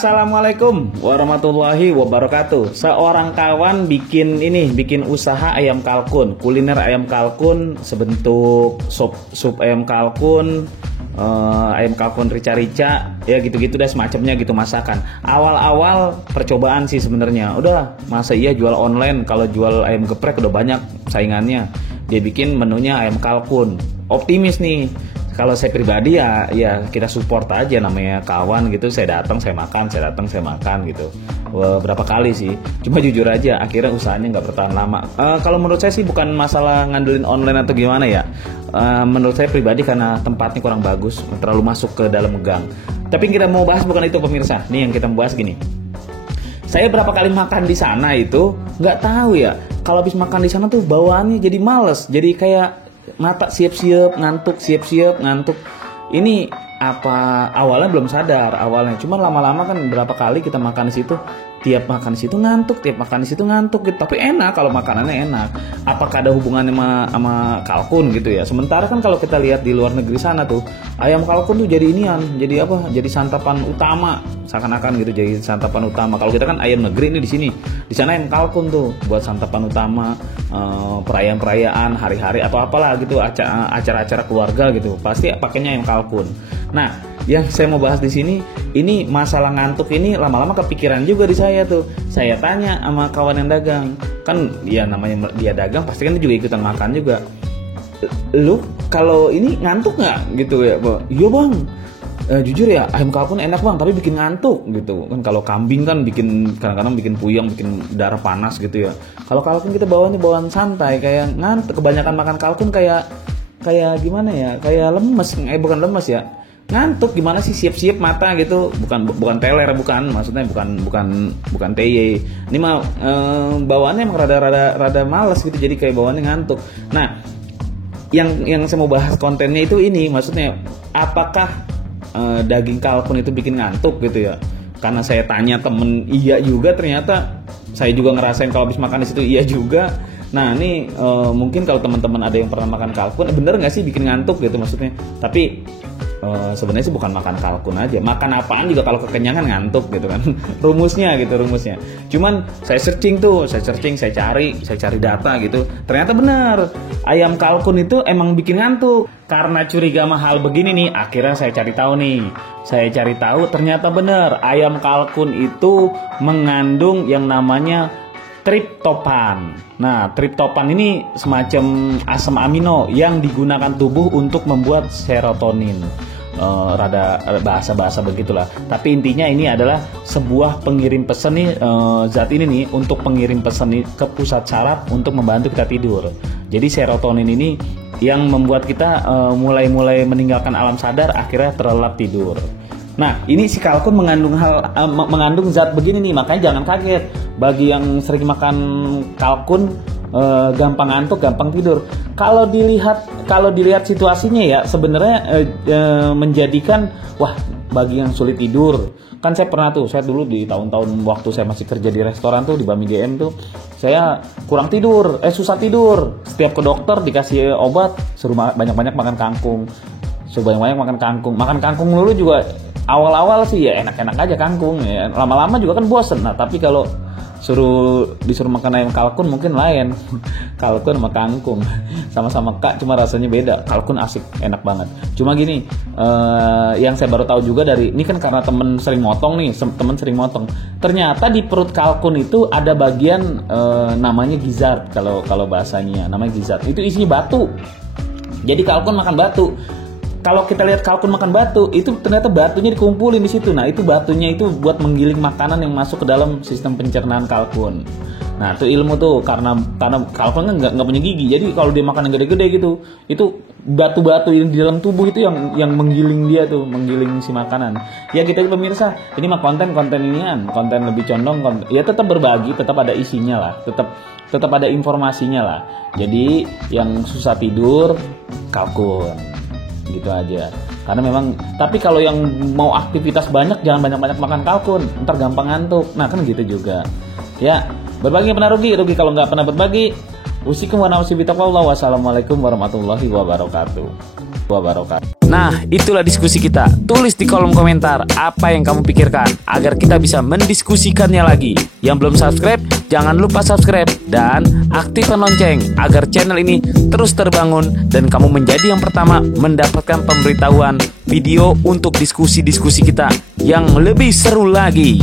Assalamualaikum warahmatullahi wabarakatuh. Seorang kawan bikin usaha ayam kalkun, kuliner ayam kalkun sebentuk sup ayam kalkun, ayam kalkun rica-rica, ya gitu-gitu deh semacamnya gitu masakan. Awal-awal percobaan sih sebenarnya. Udah, masa iya jual online, kalau jual ayam geprek udah banyak saingannya. Dia bikin menunya ayam kalkun. Optimis nih. Kalau saya pribadi ya kita support aja, namanya kawan gitu. Saya datang saya makan gitu. Berapa kali sih. Cuma jujur aja akhirnya usahanya nggak bertahan lama. Kalau menurut saya sih bukan masalah ngandelin online atau gimana ya. Menurut saya pribadi karena tempatnya kurang bagus, terlalu masuk ke dalam gang. Tapi kita mau bahas bukan itu pemirsa. Nih yang kita mau bahas gini. Saya berapa kali makan di sana itu nggak tahu ya. Kalau habis makan di sana tuh bawaannya jadi males, jadi kayak mata siap-siap ngantuk. Ini apa awalnya belum sadar cuma lama-lama kan berapa kali kita makan di situ, tiap makan di situ ngantuk gitu. Tapi enak, kalau makanannya enak. Apakah ada hubungannya sama kalkun gitu ya? Sementara kan kalau kita lihat di luar negeri sana tuh ayam kalkun tuh jadi jadi santapan utama, seakan-akan gitu jadi santapan utama. Kalau kita kan ayam negeri ini di sana ayam kalkun tuh buat santapan utama, perayaan-perayaan hari-hari atau apalah gitu, acara-acara keluarga gitu pasti pakainya ayam kalkun. Nah, yang saya mau bahas di sini, ini masalah ngantuk ini lama-lama kepikiran juga di saya tuh. Saya tanya sama kawan yang dagang, kan ya namanya dia dagang pasti kan dia juga ikutan makan juga. Lu kalau ini ngantuk nggak gitu ya? Iya bang, jujur ya ayam kalkun enak bang, tapi bikin ngantuk gitu kan. Kalau kambing kan kadang-kadang bikin puyeng, bikin darah panas gitu ya. Kalau kalkun kita bawaan santai, kayak ngantuk. Kebanyakan makan kalkun kayak gimana ya? Kayak lemes, bukan lemes ya. Ngantuk gimana sih, siap-siap mata gitu, bukan teler, maksudnya bukan TY. Ini mah bawaannya emang rada malas gitu, jadi kayak bawaannya ngantuk. Nah, yang saya mau bahas kontennya itu ini, maksudnya apakah daging kalkun itu bikin ngantuk gitu ya? Karena saya tanya temen, iya juga, ternyata saya juga ngerasain kalau habis makan di situ iya juga. Nah ini mungkin kalau teman-teman ada yang pernah makan kalkun, bener nggak sih bikin ngantuk gitu maksudnya? Tapi sebenarnya sih bukan makan kalkun aja, makan apaan juga kalau kekenyangan ngantuk gitu kan. rumusnya. Cuman saya cari data gitu, ternyata benar ayam kalkun itu emang bikin ngantuk. Karena curiga mahal begini nih, akhirnya saya cari tahu ternyata benar ayam kalkun itu mengandung yang namanya triptopan. Nah, triptopan ini semacam asam amino yang digunakan tubuh untuk membuat serotonin. Rada bahasa begitulah. Tapi intinya ini adalah sebuah pengirim pesan nih, zat ini nih untuk pengirim pesan nih ke pusat saraf untuk membantu kita tidur. Jadi serotonin ini yang membuat kita mulai meninggalkan alam sadar, akhirnya terlelap tidur. Nah, ini si kalkun mengandung zat begini nih, makanya jangan kaget bagi yang sering makan kalkun, gampang ngantuk, gampang tidur. Kalau dilihat situasinya ya, sebenarnya menjadikan bagi yang sulit tidur. Kan saya dulu di tahun-tahun waktu saya masih kerja di restoran tuh di Bami GM tuh, saya susah tidur. Setiap ke dokter dikasih obat, suruh banyak-banyak makan kangkung. Makan kangkung dulu juga awal-awal sih ya enak-enak aja kangkung ya. Lama-lama juga kan bosen. Nah, tapi kalau disuruh makan ayam kalkun mungkin lain. Kalkun sama kangkung sama-sama cuma rasanya beda. Kalkun asik, enak banget. Cuma gini, yang saya baru tahu juga dari ini kan karena temen sering motong. Ternyata di perut kalkun itu ada bagian namanya gizzard, kalau bahasanya namanya gizzard. Itu isinya batu. Jadi kalkun makan batu. Kalau kita lihat kalkun makan batu, itu ternyata batunya dikumpulin di situ. Nah, itu batunya itu buat menggiling makanan yang masuk ke dalam sistem pencernaan kalkun. Nah, itu ilmu tuh, karena kalkun kan nggak punya gigi. Jadi kalau dia makan yang gede-gede gitu, itu batu-batu yang di dalam tubuh itu yang menggiling dia tuh, menggiling si makanan. Ya kita pemirsa, ini mah konten lebih condong ya tetap berbagi, tetap ada isinya lah, tetap ada informasinya lah. Jadi yang susah tidur, kalkun. Gitu aja. Karena memang, tapi kalau yang mau aktivitas banyak jangan banyak-banyak makan kalkun, ntar gampang ngantuk. Nah kan gitu juga. Ya, berbagi pernah rugi kalau nggak pernah berbagi Usikum wa nafsi bitaqwallah. Wassalamualaikum warahmatullahi wabarakatuh. Nah, itulah diskusi kita. Tulis di kolom komentar apa yang kamu pikirkan agar kita bisa mendiskusikannya lagi. Yang belum subscribe, jangan lupa subscribe dan aktifkan lonceng agar channel ini terus terbangun dan kamu menjadi yang pertama mendapatkan pemberitahuan video untuk diskusi-diskusi kita yang lebih seru lagi.